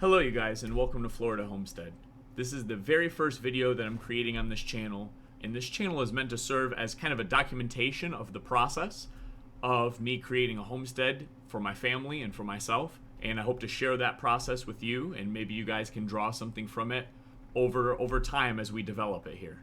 Hello you guys, and welcome to Florida Homestead. This is the very first video that I'm creating on this channel, and this channel is meant to serve as kind of a documentation of the process of me creating a homestead for my family and for myself, and I hope to share that process with you, and maybe you guys can draw something from it over time as we develop it here.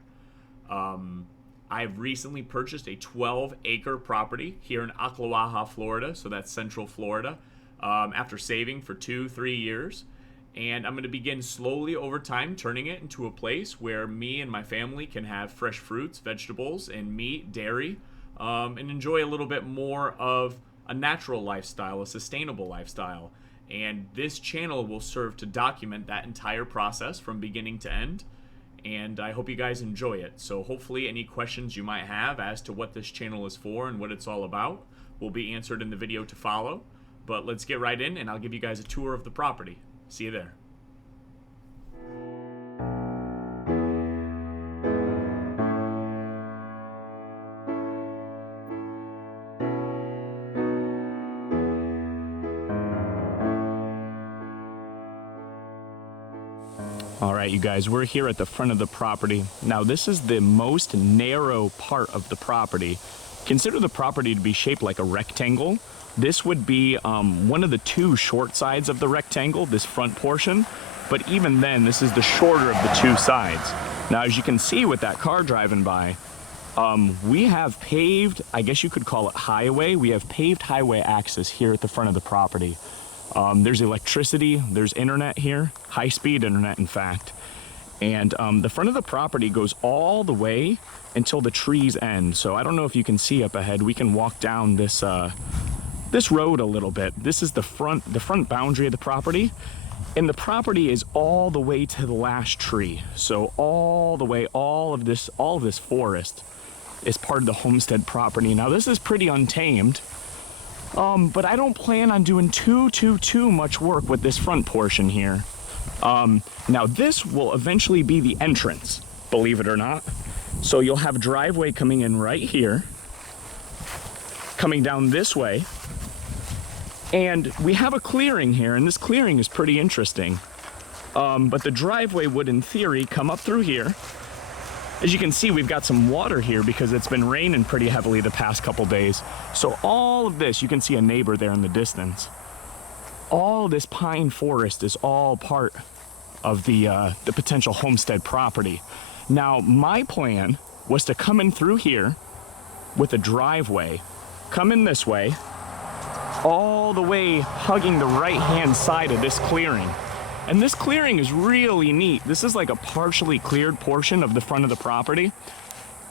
I've recently purchased a 12-acre property here in Ocklawaha, Florida, so that's Central Florida, after saving for 2-3 years. And I'm going to begin slowly over time turning it into a place where me and my family can have fresh fruits, vegetables, and meat, dairy, and enjoy a little bit more of a natural lifestyle, a sustainable lifestyle. And this channel will serve to document that entire process from beginning to end. And I hope you guys enjoy it. So hopefully any questions you might have as to what this channel is for and what it's all about will be answered in the video to follow. But let's get right in and I'll give you guys a tour of the property. See you there. All right, you guys, we're here at the front of the property. Now, this is the most narrow part of the property. Consider the property to be shaped like a rectangle. This would be one of the two short sides of the rectangle, this front portion. But even then, this is the shorter of the two sides. Now, as you can see with that car driving by, we have paved, I guess you could call it highway. We have paved highway access here at the front of the property. There's electricity, there's internet here, high-speed internet, in fact. And the front of the property goes all the way until the trees end. So I don't know if you can see up ahead. We can walk down this this road a little bit. This is the front boundary of the property, and the property is all the way to the last tree. So all the way, all of this forest is part of the homestead property. Now this is pretty untamed. But I don't plan on doing too much work with this front portion here. Now this will eventually be the entrance, believe it or not. So you'll have a driveway coming in right here, coming down this way, and we have a clearing here, and this clearing is pretty interesting. But the driveway would, in theory, come up through here. As you can see, we've got some water here because it's been raining pretty heavily the past couple days. So all of this, you can see a neighbor there in the distance. All this pine forest is all part of the potential homestead property. Now, my plan was to come in through here with a driveway, come in this way, all the way hugging the right-hand side of this clearing. And this clearing is really neat. This is like a partially cleared portion of the front of the property.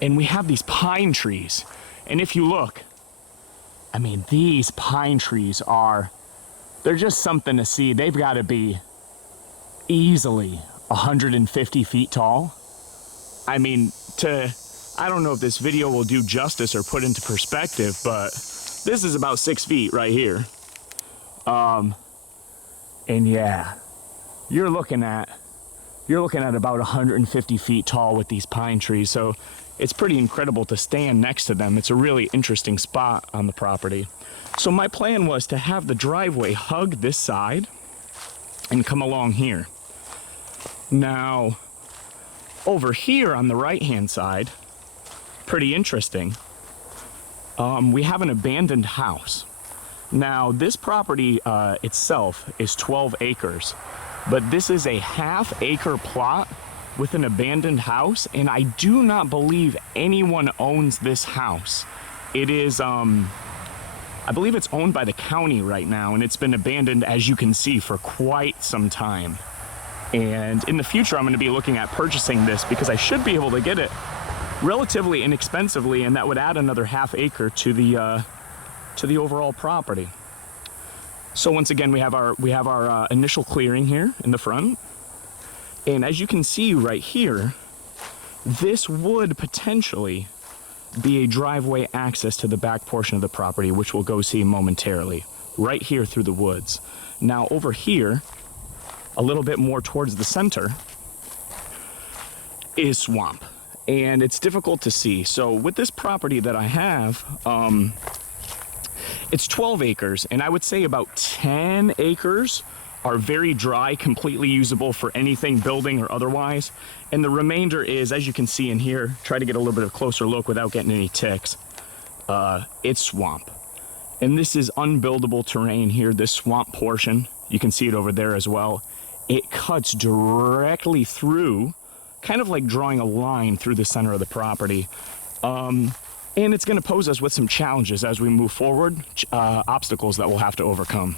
And we have these pine trees. And if you look, I mean, these pine trees they're just something to see. They've got to be easily 150 feet tall. I mean, I don't know if this video will do justice or put into perspective, but this is about 6 feet right here. And yeah. You're looking at about 150 feet tall with these pine trees, so it's pretty incredible to stand next to them. It's a really interesting spot on the property. So my plan was to have the driveway hug this side and come along here. Now, over here on the right-hand side, pretty interesting, we have an abandoned house. Now, this property itself is 12 acres. But this is a half-acre plot with an abandoned house, and I do not believe anyone owns this house. It is, I believe it's owned by the county right now, and it's been abandoned, as you can see, for quite some time. And in the future, I'm going to be looking at purchasing this because I should be able to get it relatively inexpensively, and that would add another half-acre to the overall property. So once again, we have our initial clearing here in the front. And as you can see right here, this would potentially be a driveway access to the back portion of the property, which we'll go see momentarily, right here through the woods. Now over here, a little bit more towards the center, is swamp. And it's difficult to see. So with this property that I have, it's 12 acres, and I would say about 10 acres are very dry, completely usable for anything building or otherwise. And the remainder is, as you can see in here, try to get a little bit of a closer look without getting any ticks. It's swamp. And this is unbuildable terrain here, this swamp portion. You can see it over there as well. It cuts directly through, kind of like drawing a line through the center of the property. And it's gonna pose us with some challenges as we move forward, obstacles that we'll have to overcome.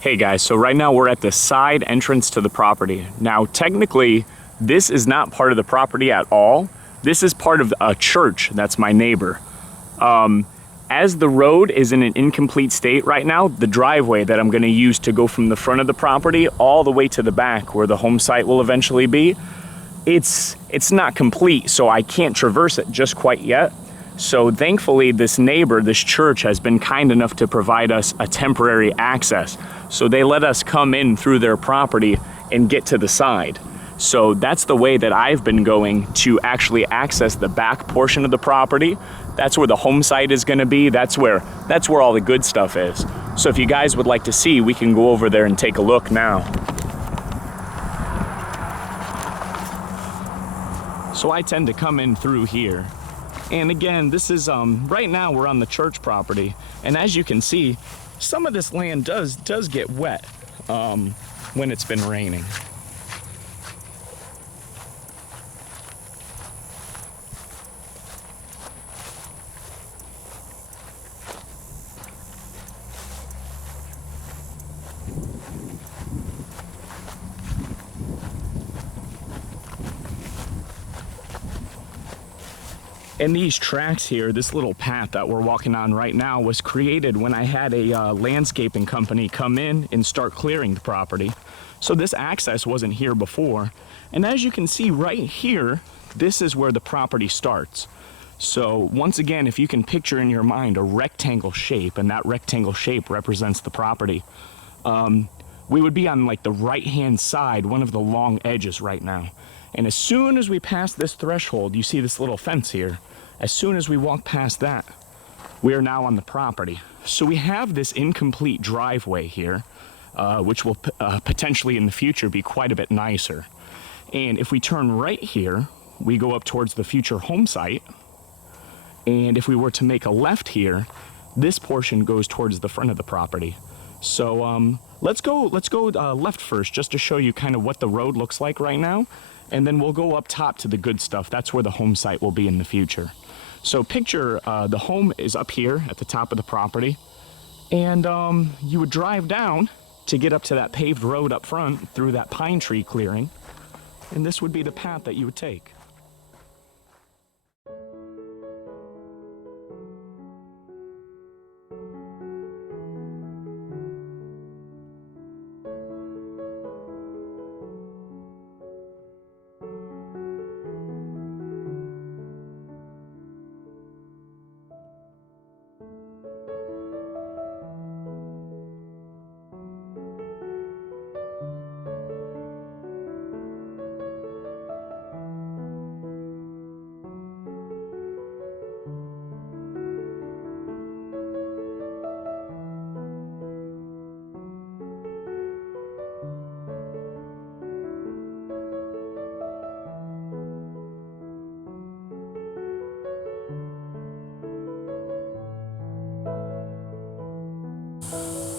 Hey guys, so right now we're at the side entrance to the property. Now, technically, this is not part of the property at all. This is part of a church that's my neighbor. As the road is in an incomplete state right now, the driveway that I'm gonna use to go from the front of the property all the way to the back where the home site will eventually be, it's not complete, so I can't traverse it just quite yet. So thankfully, this neighbor, this church, has been kind enough to provide us a temporary access. So they let us come in through their property and get to the side. So that's the way that I've been going to actually access the back portion of the property. That's where the home site is gonna be. That's where all the good stuff is. So if you guys would like to see, we can go over there and take a look now. So I tend to come in through here. And again, this is, right now we're on the church property. And as you can see, some of this land does get wet when it's been raining. And these tracks here, this little path that we're walking on right now, was created when I had a landscaping company come in and start clearing the property. So this access wasn't here before. And as you can see right here, this is where the property starts. So once again, if you can picture in your mind a rectangle shape, and that rectangle shape represents the property, we would be on like the right-hand side, one of the long edges right now. And as soon as we pass this threshold, you see this little fence here. As soon as we walk past that, we are now on the property. So we have this incomplete driveway here, which will potentially in the future be quite a bit nicer. And if we turn right here, we go up towards the future home site. And if we were to make a left here, this portion goes towards the front of the property. So let's go left first, just to show you kind of what the road looks like right now. And then we'll go up top to the good stuff. That's where the home site will be in the future. So picture the home is up here at the top of the property. And you would drive down to get up to that paved road up front through that pine tree clearing. And this would be the path that you would take.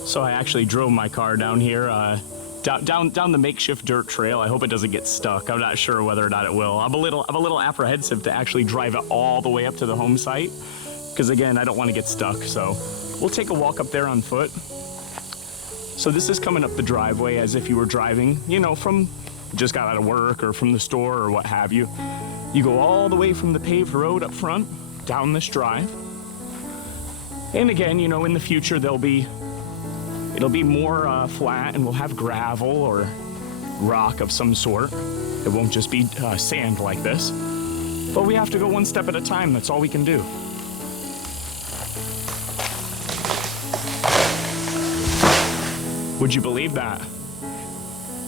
So I actually drove my car down here, down the makeshift dirt trail. I hope it doesn't get stuck. I'm not sure whether or not it will. I'm a little apprehensive to actually drive it all the way up to the home site, because again, I don't want to get stuck. So we'll take a walk up there on foot. So this is coming up the driveway as if you were driving, you know, from just got out of work or from the store or what have you. You go all the way from the paved road up front down this drive. And again, you know, in the future it'll be more flat, and we'll have gravel or rock of some sort. It won't just be sand like this. But we have to go one step at a time. That's all we can do. Would you believe that?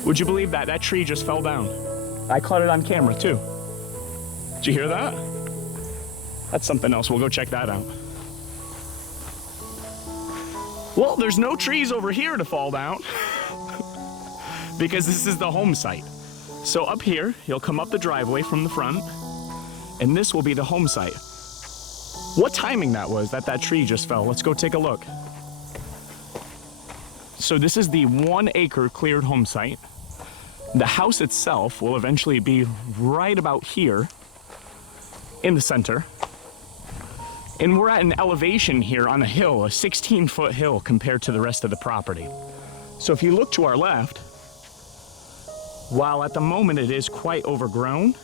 Would you believe that? That tree just fell down. I caught it on camera too. Did you hear that? That's something else. We'll go check that out. Well, there's no trees over here to fall down because this is the home site. So up here, you'll come up the driveway from the front, and this will be the home site. What timing that was that tree just fell. Let's go take a look. So this is the 1 acre cleared home site. The house itself will eventually be right about here in the center. And we're at an elevation here on a hill, a 16-foot hill compared to the rest of the property. So if you look to our left, while at the moment it is quite overgrown,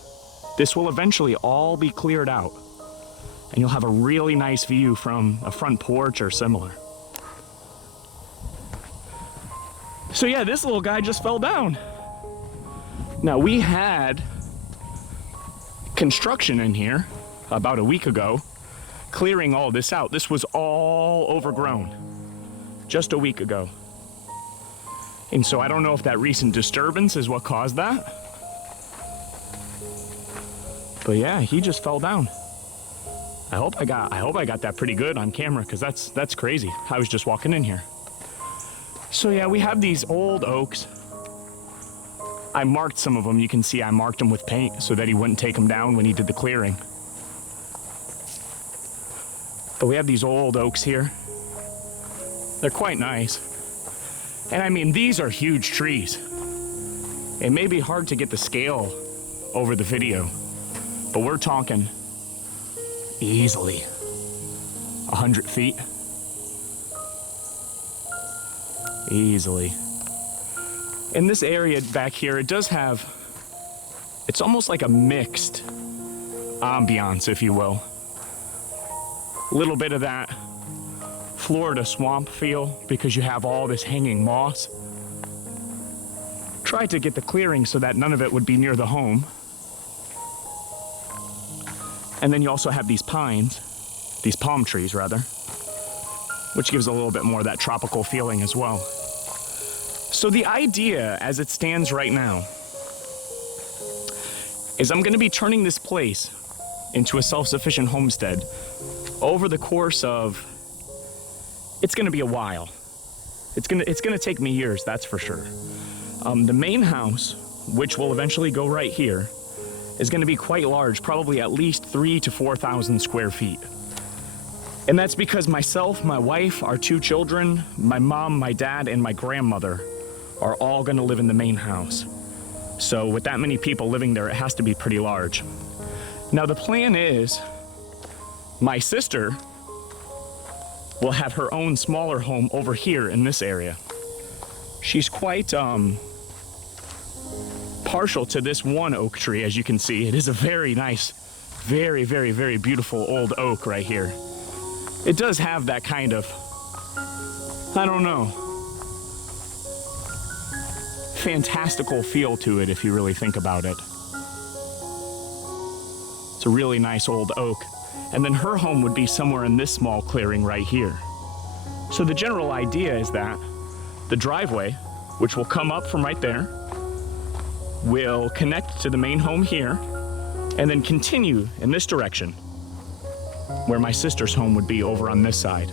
this will eventually all be cleared out. And you'll have a really nice view from a front porch or similar. So yeah, this little guy just fell down. Now we had construction in here about a week ago, clearing all this out. This was all overgrown just a week ago. And so I don't know if that recent disturbance is what caused that. But yeah, he just fell down. I hope I got that pretty good on camera, because that's crazy. I was just walking in here. So yeah, we have these old oaks. I marked some of them. You can see I marked them with paint so that he wouldn't take them down when he did the clearing. But we have these old oaks here. They're quite nice. And I mean, these are huge trees. It may be hard to get the scale over the video, but we're talking easily 100 feet. Easily. In this area back here, it does have, it's almost like a mixed ambiance, if you will. A little bit of that Florida swamp feel because you have all this hanging moss. Tried to get the clearing so that none of it would be near the home. And then you also have these pines, these palm trees rather, which gives a little bit more of that tropical feeling as well. So the idea as it stands right now is I'm going to be turning this place into a self-sufficient homestead over the course of, it's going to be a while. It's going to take me years, that's for sure. The main house, which will eventually go right here, is going to be quite large, probably at least 3,000 to 4,000 square feet. And that's because myself, my wife, our 2 children, my mom, my dad, and my grandmother are all going to live in the main house. So with that many people living there, it has to be pretty large. Now the plan is my sister will have her own smaller home over here in this area. She's quite partial to this one oak tree, as you can see. It is a very nice, very, very, very beautiful old oak right here. It does have that kind of, I don't know, fantastical feel to it if you really think about it. It's a really nice old oak. And then her home would be somewhere in this small clearing right here. So the general idea is that the driveway, which will come up from right there, will connect to the main home here, and then continue in this direction, where my sister's home would be over on this side.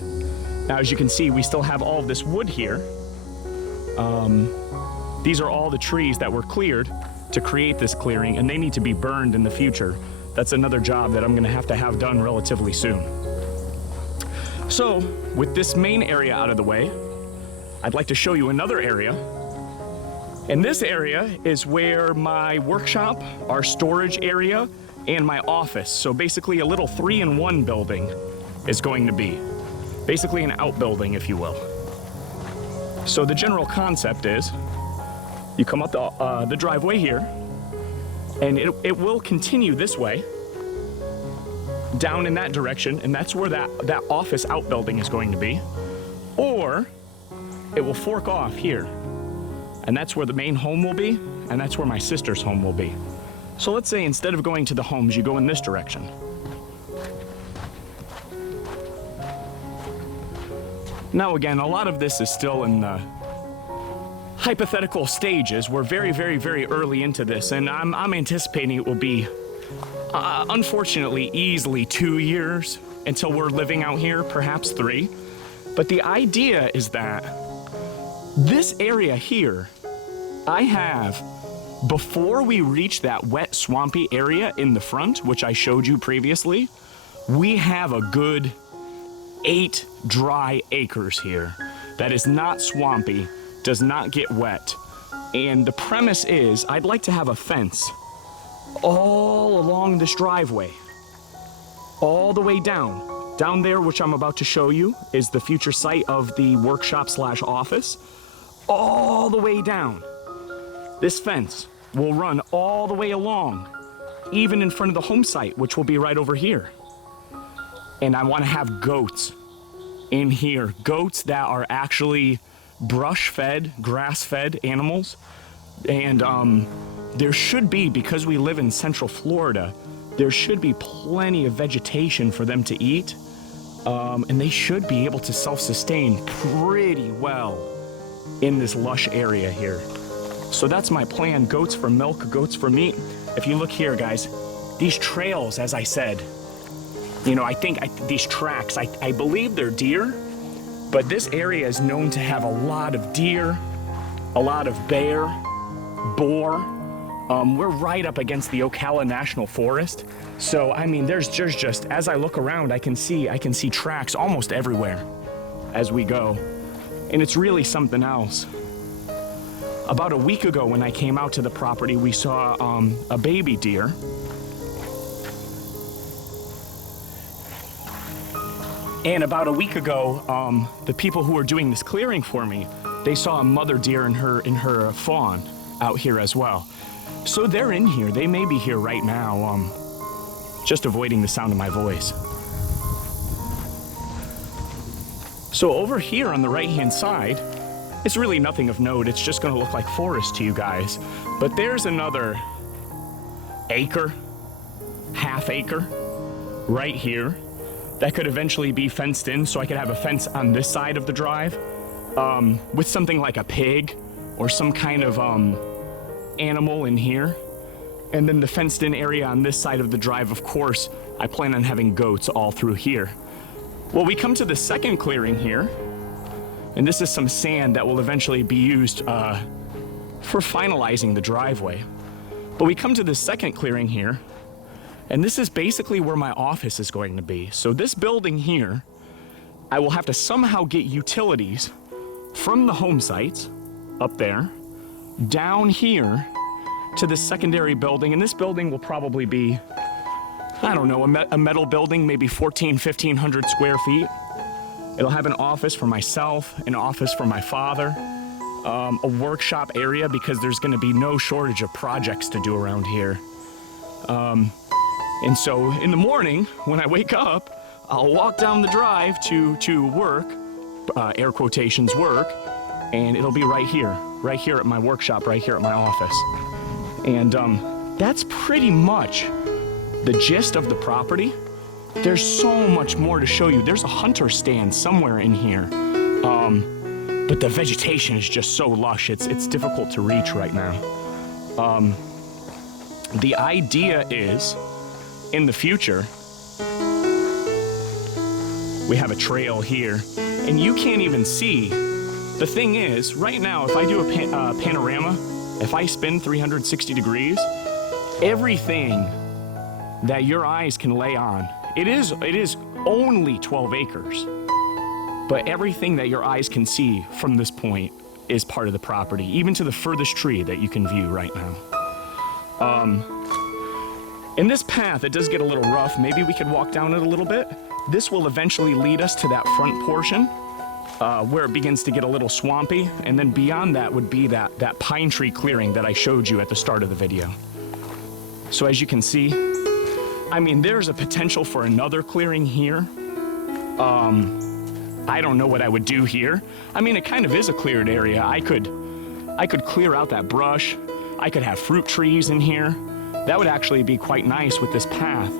Now, as you can see, we still have all of this wood here. These are all the trees that were cleared to create this clearing, and they need to be burned in the future. That's another job that I'm gonna have to have done relatively soon. So, with this main area out of the way, I'd like to show you another area. And this area is where my workshop, our storage area, and my office, so basically a little 3-in-1 building is going to be. Basically an outbuilding, if you will. So the general concept is, you come up the driveway here, and it will continue this way, down in that direction, and that's where that office outbuilding is going to be. Or it will fork off here, and that's where the main home will be, and that's where my sister's home will be. So let's say instead of going to the homes, you go in this direction. Now again, a lot of this is still in the hypothetical stages. We're very, very, very early into this, and I'm anticipating it will be, unfortunately, easily 2 years until we're living out here, perhaps 3. But the idea is that this area here, I have, before we reach that wet swampy area in the front, which I showed you previously, we have a good 8 dry acres here that is not swampy, does not get wet. And the premise is I'd like to have a fence all along this driveway, all the way down. Down there, which I'm about to show you, is the future site of the workshop / office. All the way down. This fence will run all the way along, even in front of the home site, which will be right over here. And I want to have goats in here. Goats that are actually brush-fed, grass-fed animals. And there should be, because we live in Central Florida, there should be plenty of vegetation for them to eat. And they should be able to self-sustain pretty well in this lush area here. So that's my plan. Goats for milk, goats for meat. If you look here, guys, these trails, as I said, you know, these tracks, I believe they're deer, but this area is known to have a lot of deer, a lot of bear, boar. We're right up against the Ocala National Forest. So, I mean, there's just, as I look around, I can see tracks almost everywhere as we go. And it's really something else. About a week ago when I came out to the property, we saw a baby deer. And about a week ago, the people who were doing this clearing for me, they saw a mother deer and her fawn out here as well. So they're in here. They may be here right now, just avoiding the sound of my voice. So over here on the right-hand side, it's really nothing of note. It's just going to look like forest to you guys. But there's another acre, half acre, right here that could eventually be fenced in, so I could have a fence on this side of the drive with something like a pig or some kind of animal in here. And then the fenced in area on this side of the drive, of course, I plan on having goats all through here. Well, we come to the second clearing here, and this is some sand that will eventually be used for finalizing the driveway. But we come to the second clearing here, and this is basically where my office is going to be. So this building here, I will have to somehow get utilities from the home sites up there, down here to the secondary building. And this building will probably be, I don't know, a metal building, maybe 1,500 square feet. It'll have an office for myself, an office for my father, a workshop area, because there's going to be no shortage of projects to do around here. And so in the morning, when I wake up, I'll walk down the drive to work, air quotations work, and it'll be right here at my workshop, right here at my office. And that's pretty much the gist of the property. There's so much more to show you. There's a hunter stand somewhere in here. But the vegetation is just so lush, it's difficult to reach right now. The idea is, in the future, we have a trail here, and you can't even see. The thing is, right now, if I do a panorama, if I spin 360 degrees, everything that your eyes can lay on, it is only 12 acres, but everything that your eyes can see from this point is part of the property, even to the furthest tree that you can view right now. In this path, it does get a little rough. Maybe we could walk down it a little bit. This will eventually lead us to that front portion where it begins to get a little swampy. And then beyond that would be that pine tree clearing that I showed you at the start of the video. So as you can see, I mean, there's a potential for another clearing here. I don't know what I would do here. I mean, it kind of is a cleared area. I could clear out that brush. I could have fruit trees in here. That would actually be quite nice with this path.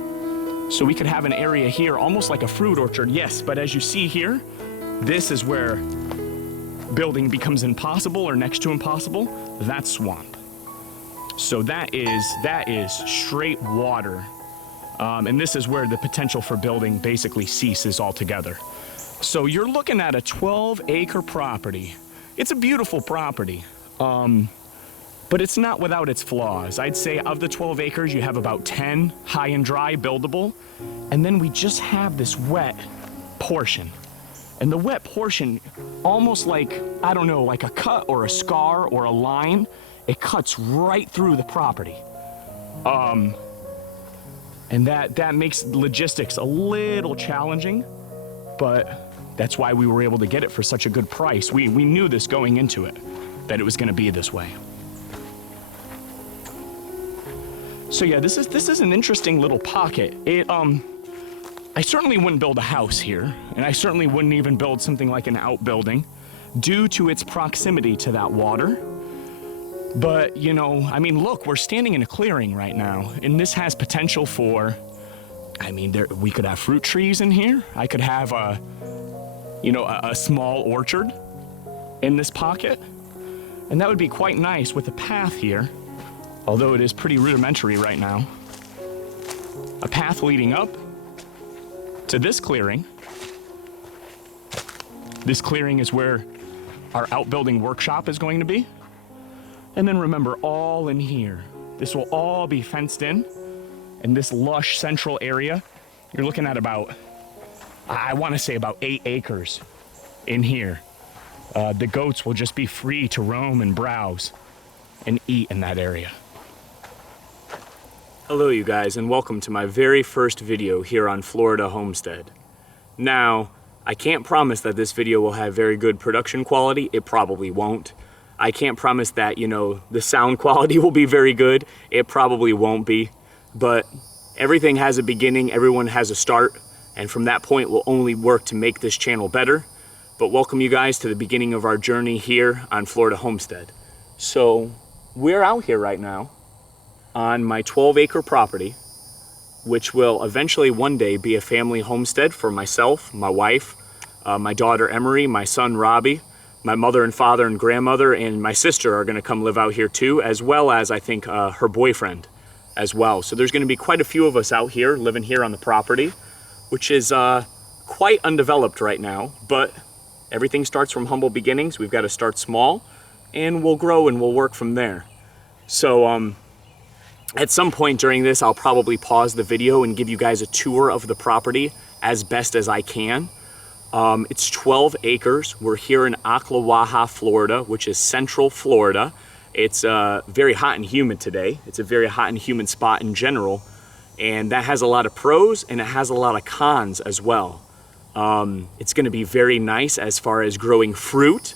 So we could have an area here, almost like a fruit orchard, yes, but as you see here, this is where building becomes impossible or next to impossible. That's swamp. So that is straight water. And this is where the potential for building basically ceases altogether. So you're looking at a 12-acre property. It's a beautiful property, but it's not without its flaws. I'd say of the 12 acres, you have about 10 high and dry buildable, and then we just have this wet portion. And the wet portion, almost like, I don't know, like a cut or a scar or a line, it cuts right through the property. And that makes logistics a little challenging, but that's why we were able to get it for such a good price. We knew this going into it, that it was gonna be this way. So yeah, this is an interesting little pocket. I certainly wouldn't build a house here, and I certainly wouldn't even build something like an outbuilding due to its proximity to that water. But, you know, I mean, look, we're standing in a clearing right now, and this has potential for, I mean, we could have fruit trees in here. I could have a small orchard in this pocket, and that would be quite nice with a path here, although it is pretty rudimentary right now. A path leading up to this clearing. This clearing is where our outbuilding workshop is going to be. And then remember, all in here, this will all be fenced in this lush central area. You're looking at about, I want to say about 8 acres in here. The goats will just be free to roam and browse and eat in that area. Hello you guys, and welcome to my very first video here on Florida Homestead. Now, I can't promise that this video will have very good production quality. It probably won't. I can't promise that, you know, the sound quality will be very good. It probably won't be. But everything has a beginning, everyone has a start, and from that point we'll only work to make this channel better. But welcome you guys to the beginning of our journey here on Florida Homestead. So, we're out here right now on my 12-acre property, which will eventually one day be a family homestead for myself, my wife, my daughter Emery, my son Robbie, my mother and father and grandmother, and my sister are going to come live out here too, as well as I think her boyfriend as well. So there's going to be quite a few of us out here living here on the property, which is quite undeveloped right now, but everything starts from humble beginnings. We've got to start small, and we'll grow and we'll work from there. So at some point during this, I'll probably pause the video and give you guys a tour of the property as best as I can. It's 12 acres. We're here in Ocklawaha, Florida, which is central Florida. It's very hot and humid today. It's a very hot and humid spot in general, and that has a lot of pros and it has a lot of cons as well. It's going to be very nice as far as growing fruit,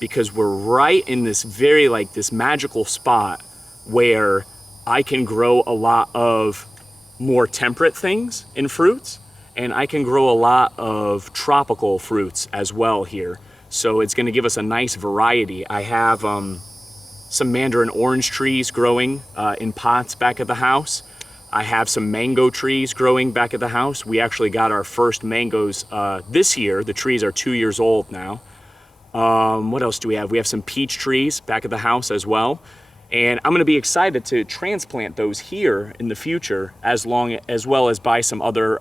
because we're right in this this magical spot where I can grow a lot of more temperate things in fruits, and I can grow a lot of tropical fruits as well here. So it's going to give us a nice variety. I have some mandarin orange trees growing in pots back at the house. I have some mango trees growing back at the house. We actually got our first mangoes this year. The trees are 2 years old now. What else do we have? We have some peach trees back at the house as well. And I'm going to be excited to transplant those here in the future, as well as buy some other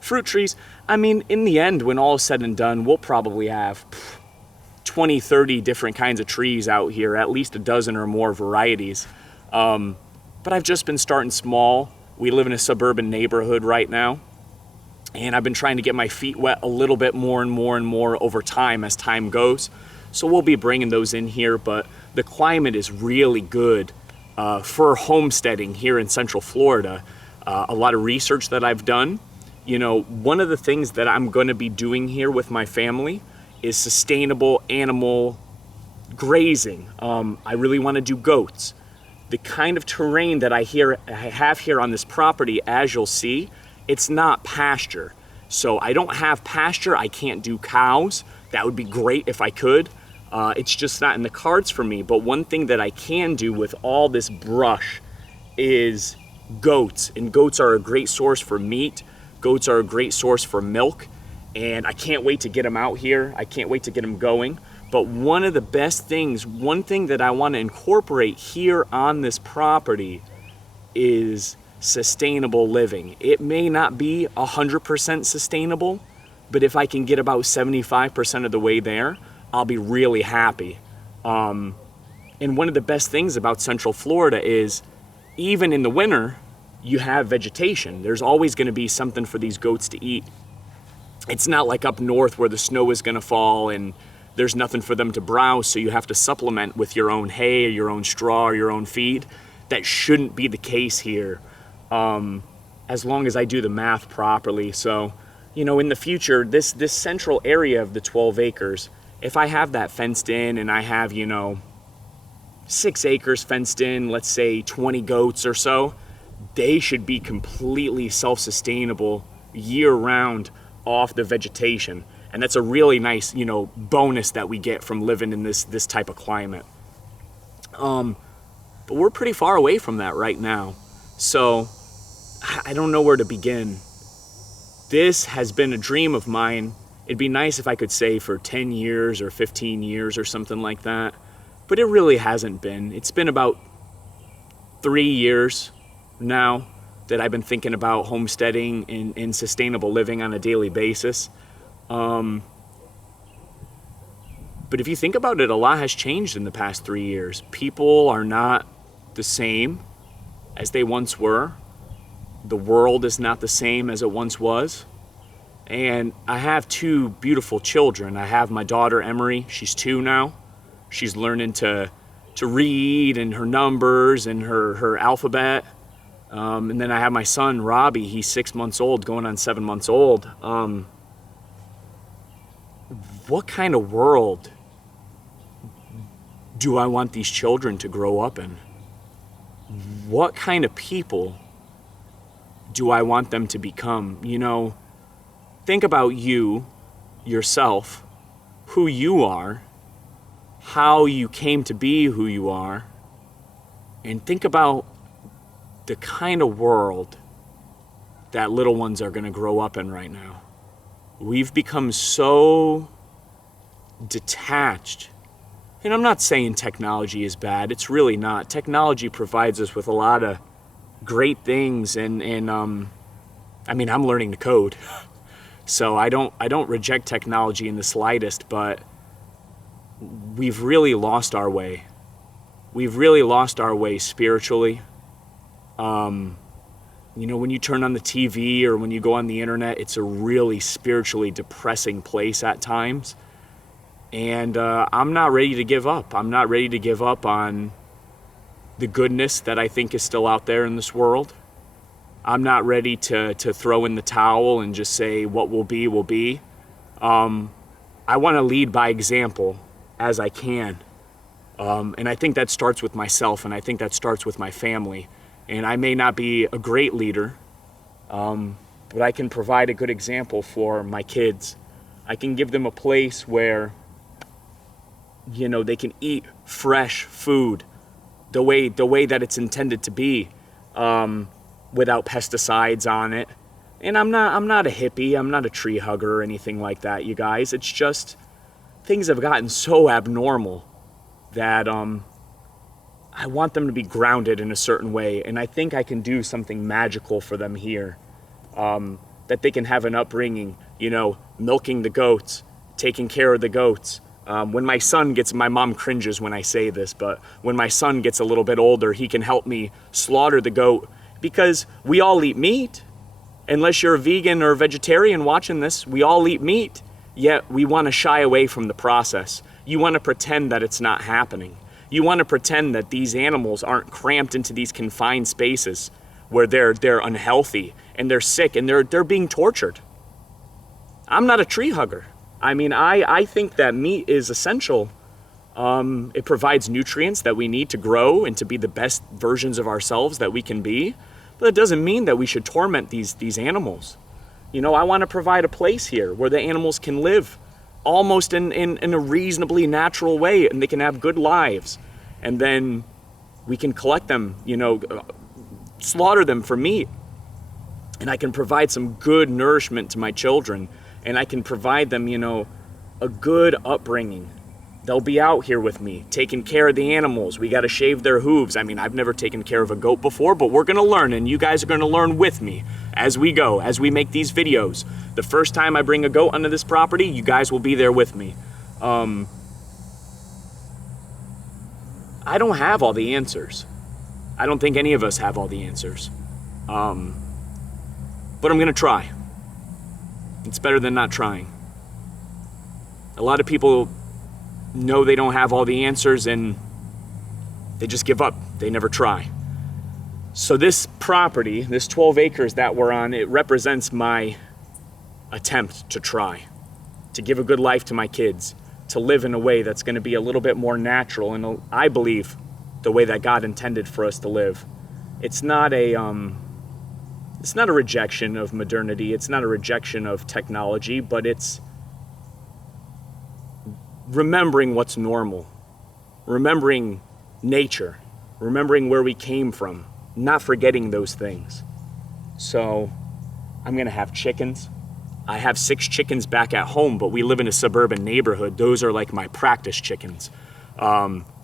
fruit trees. I mean, in the end, when all is said and done, we'll probably have 20, 30 different kinds of trees out here, at least a dozen or more varieties. But I've just been starting small. We live in a suburban neighborhood right now, and I've been trying to get my feet wet a little bit more and more and more over time as time goes. So we'll be bringing those in here, but the climate is really good for homesteading here in Central Florida. A lot of research that I've done. You know, one of the things that I'm going to be doing here with my family is sustainable animal grazing. I really want to do goats. The kind of terrain that I have here on this property, as you'll see, it's not pasture. So I don't have pasture. I can't do cows. That would be great if I could. It's just not in the cards for me. But one thing that I can do with all this brush is goats. And goats are a great source for meat. Goats are a great source for milk. And I can't wait to get them out here. I can't wait to get them going. But one of the best things, one thing that I want to incorporate here on this property is sustainable living. It may not be 100% sustainable, but if I can get about 75% of the way there, I'll be really happy. And one of the best things about Central Florida is even in the winter, you have vegetation. There's always going to be something for these goats to eat. It's not like up north where the snow is going to fall and there's nothing for them to browse, so you have to supplement with your own hay or your own straw or your own feed. That shouldn't be the case here, as long as I do the math properly. So, in the future, this central area of the 12 acres, if I have that fenced in and I have, 6 acres fenced in, let's say 20 goats or so, they should be completely self-sustainable year-round off the vegetation. And that's a really nice, bonus that we get from living in this type of climate. But we're pretty far away from that right now. So I don't know where to begin. This has been a dream of mine. It'd be nice if I could say for 10 years or 15 years or something like that. But it really hasn't been. It's been about 3 years now that I've been thinking about homesteading and sustainable living on a daily basis. But if you think about it, a lot has changed in the past 3 years. People are not the same as they once were. The world is not the same as it once was. And I have 2 beautiful children. I have my daughter, Emery. She's 2 now. She's learning to read and her numbers and her alphabet. And then I have my son, Robbie. He's 6 months old, going on 7 months old. What kind of world do I want these children to grow up in? What kind of people do I want them to become? Think about you, yourself, who you are, how you came to be who you are, and think about the kind of world that little ones are going to grow up in right now. We've become so detached. And I'm not saying technology is bad. It's really not. Technology provides us with a lot of great things, and I'm learning to code. So I don't reject technology in the slightest, but we've really lost our way. We've really lost our way spiritually. When you turn on the TV or when you go on the internet, it's a really spiritually depressing place at times. And I'm not ready to give up. I'm not ready to give up on the goodness that I think is still out there in this world. I'm not ready to throw in the towel and just say what will be, will be. I want to lead by example as I can. And I think that starts with myself, and I think that starts with my family. And I may not be a great leader, but I can provide a good example for my kids. I can give them a place where, they can eat fresh food the way that it's intended to be, without pesticides on it. And I'm not a hippie, I'm not a tree hugger or anything like that, you guys. It's just things have gotten so abnormal that I want them to be grounded in a certain way, and I think I can do something magical for them here. That they can have an upbringing, milking the goats, taking care of the goats. When my mom cringes when I say this, but when my son gets a little bit older, he can help me slaughter the goat, because we all eat meat. Unless you're a vegan or a vegetarian watching this, we all eat meat, yet we want to shy away from the process. You want to pretend that it's not happening. You want to pretend that these animals aren't cramped into these confined spaces where they're unhealthy and they're sick and they're being tortured. I'm not a tree hugger. I think that meat is essential. It provides nutrients that we need to grow and to be the best versions of ourselves that we can be. But it doesn't mean that we should torment these animals. I want to provide a place here where the animals can live almost in a reasonably natural way, and they can have good lives. And then we can collect them, slaughter them for meat. And I can provide some good nourishment to my children. And I can provide them, a good upbringing. They'll be out here with me, taking care of the animals. We got to shave their hooves. I mean, I've never taken care of a goat before, but we're going to learn, and you guys are going to learn with me as we go, as we make these videos. The first time I bring a goat onto this property, you guys will be there with me. I don't have all the answers. I don't think any of us have all the answers. But I'm going to try. It's better than not trying. A lot of people know they don't have all the answers and they just give up. They never try. So this property, this 12 acres that we're on, it represents my attempt to try, to give a good life to my kids, to live in a way that's going to be a little bit more natural and I believe the way that God intended for us to live. It's not a rejection of modernity. It's not a rejection of technology, but it's remembering what's normal, remembering nature, remembering where we came from, not forgetting those things. So I'm gonna have chickens. I have 6 chickens back at home, but we live in a suburban neighborhood. Those are like my practice chickens.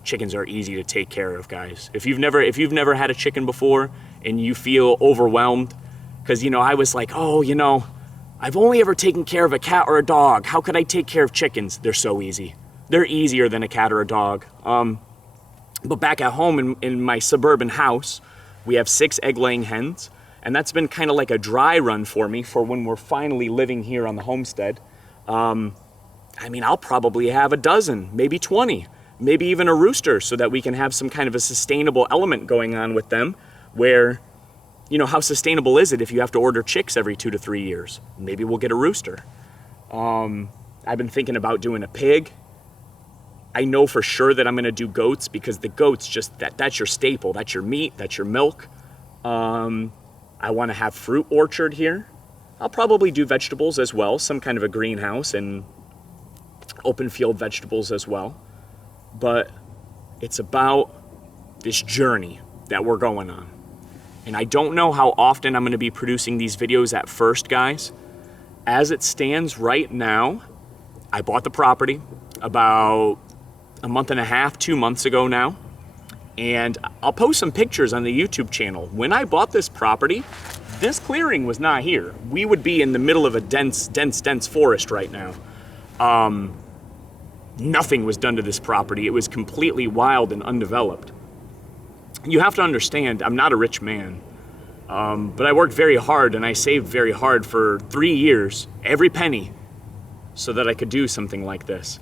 Chickens are easy to take care of, guys. If you've never had a chicken before and you feel overwhelmed, because I was like, I've only ever taken care of a cat or a dog. How could I take care of chickens? They're so easy. They're easier than a cat or a dog. But back at home in my suburban house, we have 6 egg-laying hens, and that's been kind of like a dry run for me for when we're finally living here on the homestead. I'll probably have a dozen, maybe 20, maybe even a rooster, so that we can have some kind of a sustainable element going on with them where, how sustainable is it if you have to order chicks every 2 to 3 years? Maybe we'll get a rooster. I've been thinking about doing a pig. I know for sure that I'm going to do goats because the goats that's your staple. That's your meat. That's your milk. I want to have fruit orchard here. I'll probably do vegetables as well, some kind of a greenhouse and open field vegetables as well. But it's about this journey that we're going on. And I don't know how often I'm going to be producing these videos at first, guys. As it stands right now, I bought the property about a month and a half, 2 months ago now. And I'll post some pictures on the YouTube channel. When I bought this property, this clearing was not here. We would be in the middle of a dense forest right now. Nothing was done to this property. It was completely wild and undeveloped. You have to understand, I'm not a rich man, but I worked very hard and I saved very hard for 3 years, every penny, so that I could do something like this.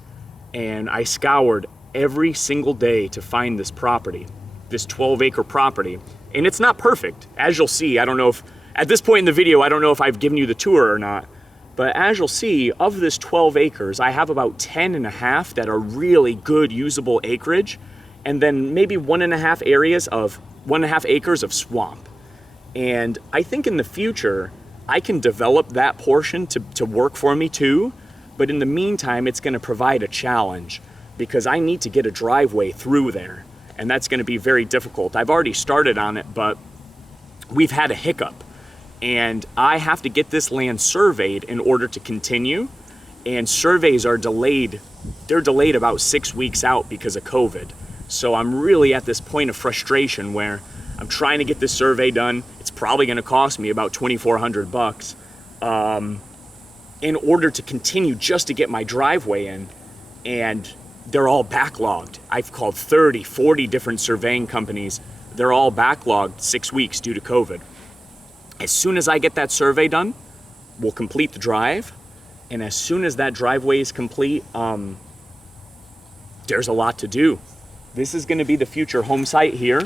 And I scoured every single day to find this property, this 12-acre property. And it's not perfect. As you'll see, I don't know if, at this point in the video, I don't know if I've given you the tour or not, but as you'll see, of this 12 acres, I have about 10 and a half that are really good usable acreage, and then maybe 1.5 acres of swamp. And I think in the future, I can develop that portion to work for me too, but in the meantime, it's gonna provide a challenge because I need to get a driveway through there, and that's gonna be very difficult. I've already started on it, but we've had a hiccup, and I have to get this land surveyed in order to continue, and surveys are delayed. They're delayed about 6 weeks out because of COVID. So I'm really at this point of frustration where I'm trying to get this survey done. It's probably gonna cost me about $2,400 in order to continue just to get my driveway in, and they're all backlogged. I've called 30, 40 different surveying companies. They're all backlogged 6 weeks due to COVID. As soon as I get that survey done, we'll complete the drive, and as soon as that driveway is complete, there's a lot to do. This is gonna be the future home site here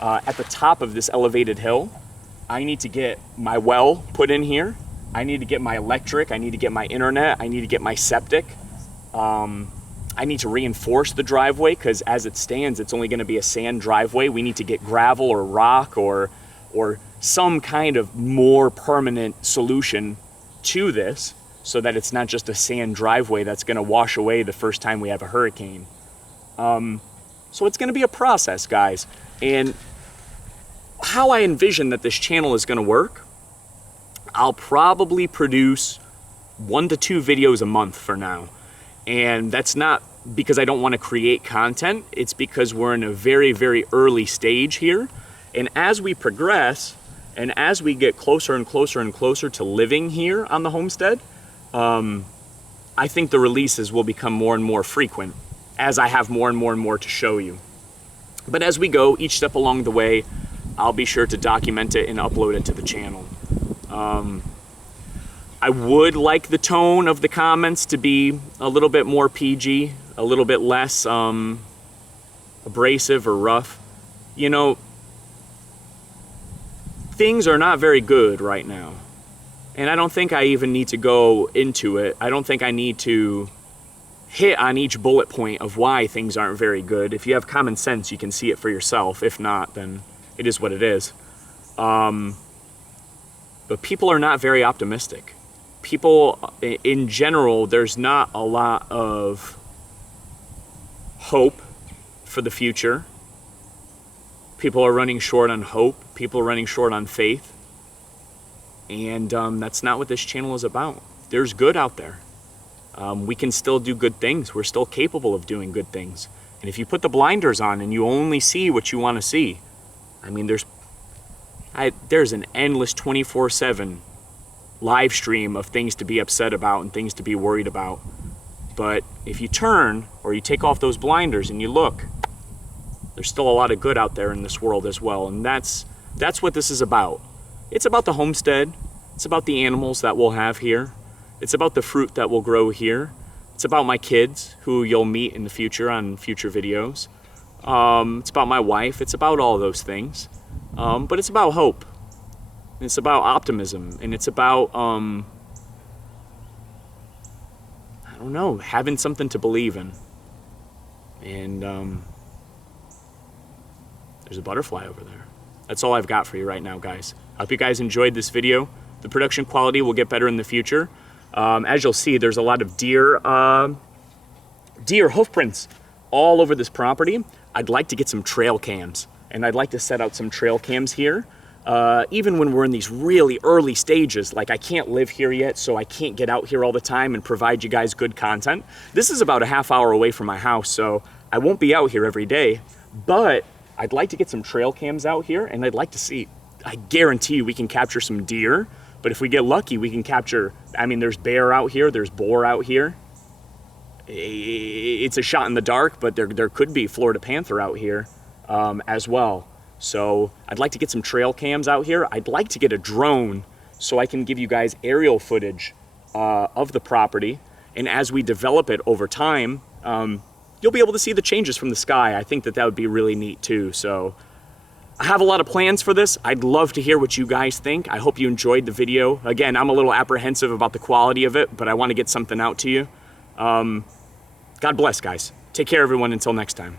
at the top of this elevated hill. I need to get my well put in here. I need to get my electric. I need to get my internet. I need to get my septic. I need to reinforce the driveway because as it stands, it's only gonna be a sand driveway. We need to get gravel or rock or some kind of more permanent solution to this so that it's not just a sand driveway that's gonna wash away the first time we have a hurricane. So it's gonna be a process, guys. And how I envision that this channel is gonna work, I'll probably produce 1 to 2 videos a month for now. And that's not because I don't want to create content. It's because we're in a very, very early stage here. And as we progress, and as we get closer and closer and closer to living here on the homestead, I think the releases will become more and more frequent as I have more and more and more to show you. But as we go, each step along the way, I'll be sure to document it and upload it to the channel. I would like the tone of the comments to be a little bit more PG, a little bit less abrasive or rough. You know, things are not very good right now. And I don't think I even need to go into it. I don't think I need to hit on each bullet point of why things aren't very good. If you have common sense, you can see it for yourself. If not, then it is what it is. But people are not very optimistic. People, in general, there's not a lot of hope for the future. People are running short on hope. People are running short on faith. And that's not what this channel is about. There's good out there. We can still do good things. We're still capable of doing good things. And if you put the blinders on and you only see what you want to see, I mean, there's an endless 24/7 live stream of things to be upset about and things to be worried about. But if you turn or you take off those blinders and you look, there's still a lot of good out there in this world as well. And that's what this is about. It's about the homestead. It's about the animals that we'll have here. It's about the fruit that will grow here. It's about my kids who you'll meet in the future on future videos. It's about my wife. It's about all those things. But it's about hope. It's about optimism. And it's about, I don't know, having something to believe in. And there's a butterfly over there. That's all I've got for you right now, guys. I hope you guys enjoyed this video. The production quality will get better in the future. As you'll see, there's a lot of deer hoof prints all over this property. I'd like to get some trail cams, and I'd like to set out some trail cams here. Even when we're in these really early stages, like I can't live here yet, so I can't get out here all the time and provide you guys good content. This is about a half hour away from my house, so I won't be out here every day, but I'd like to get some trail cams out here, and I'd like to see, I guarantee you we can capture some deer, but if we get lucky, we can capture, I mean, there's bear out here, there's boar out here. It's a shot in the dark, but there could be Florida panther out here as well. So I'd like to get some trail cams out here. I'd like to get a drone so I can give you guys aerial footage of the property. And as we develop it over time, you'll be able to see the changes from the sky. I think that would be really neat too. So I have a lot of plans for this. I'd love to hear what you guys think. I hope you enjoyed the video. Again, I'm a little apprehensive about the quality of it, but I want to get something out to you. God bless, guys. Take care, everyone. Until next time.